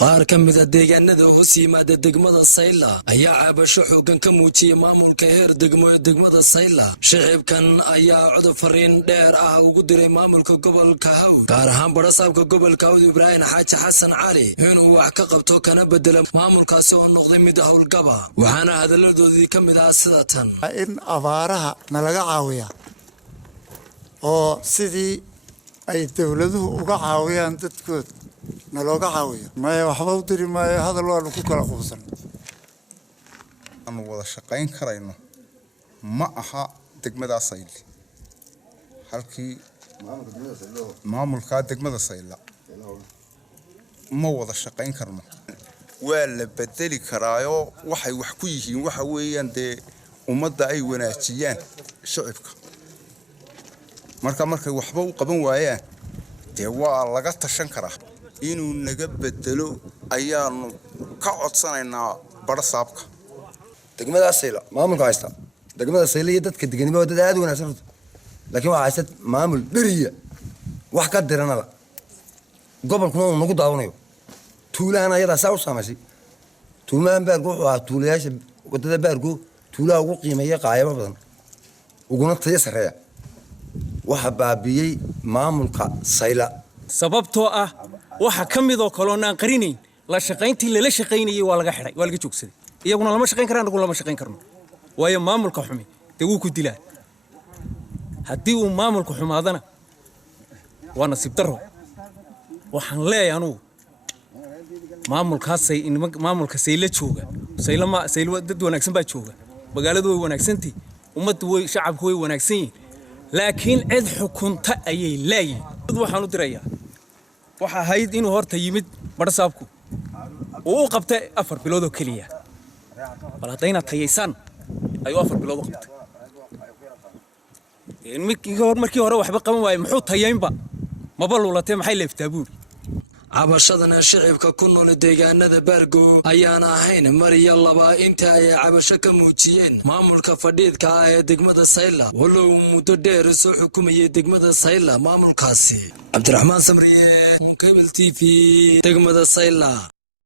qaar ka mid ah deegaanada hoos yimaada degmada Sayla ayaa cabasho xoogan ka muujiyay maamulka heer degmo ee degmada Sayla. Shacabkan ayaa codad fariin dheer ah ugu diray maamulka gobolka Hawd, gaar ahaan barasaabka gobolka Hawd Ibrahim Xaaji Xasan Cali inuu wax ka qabto kana bedelo maamulkaasi oo noqday mid howlgaba. Waxaana hadaladoodii ka mid ah sida tan: in abaaraha nalaga caawiya oo sidii ay dawladuhu uga caawiyaan dadkood nalooga caawiyo ma waxba u diri maayo hadal waa ku kala quusan aanu wada shaqayn karayno ma aha degmada Sayla halkii maamulka degmada Sayla ma wada shaqayn karno waa la bedeli karaayo waxay wax ku yihiin waxa weeyaan ummadda ay wanaajiyaan shacabka markay waxba u qaban waayaan waa laga tashan karaa inuu naga bedelo ayaanu ka codsanaynaa barasaabka degmada Sayla maamulka haysta degmada Sayla iyo dadka deganimo dad aad u wanaagsan laakiin waxa haysta maamul beriya wax ka diranada gobolkuna uu nagu daawanayo tuulaan ayada saaw saamashay tuulaan baargo waxa tuulayaasha wadada baargo tuulaa ugu qiimeeya qaayaba badan uguna tayo sareeya waxa baabiyay maamulka Sayla sababtoo ah waxa kamid oo kale oo aan qarinayn la shaqayntii la shaqaynayay waa laga xiray waa laga joogsaday iyaguna lama shaqayn karaan lama shaqayn karno waayo maamulka xumi uu ku dilaa hadii uu maamulku xumaadana waa nasiib daro waxaan leeyahay anu maamulka Sayla jooga Sayla dad wanaagsan baa jooga magaaladu way wanaagsantii ummaddu way shacabku way wanaagsan yihiin laakiin cid xukunta ayay leeyihiin waxaan u dirayaa waxa hayd inuu horta yimid barasaabku oo qabtay 4 bilood oo kaliya baladayna tayaysan ayuu 4 bilood qabtay markii hore waxba qaban waayay muxuu tayaynba maba luulatay maxay leeftaa buur cabashadana shacabka ku nool deegaanada baargo ayaana ahayn mariya laba inta ay cabasho ka muujiyeen maamulka fadhiidka ah ee degmada Sayla walow muddo dheer soo xukumayay degmada Sayla maamulkaasi. Cabdiraxmaan Samriye, Cable TV, degmada Sayla.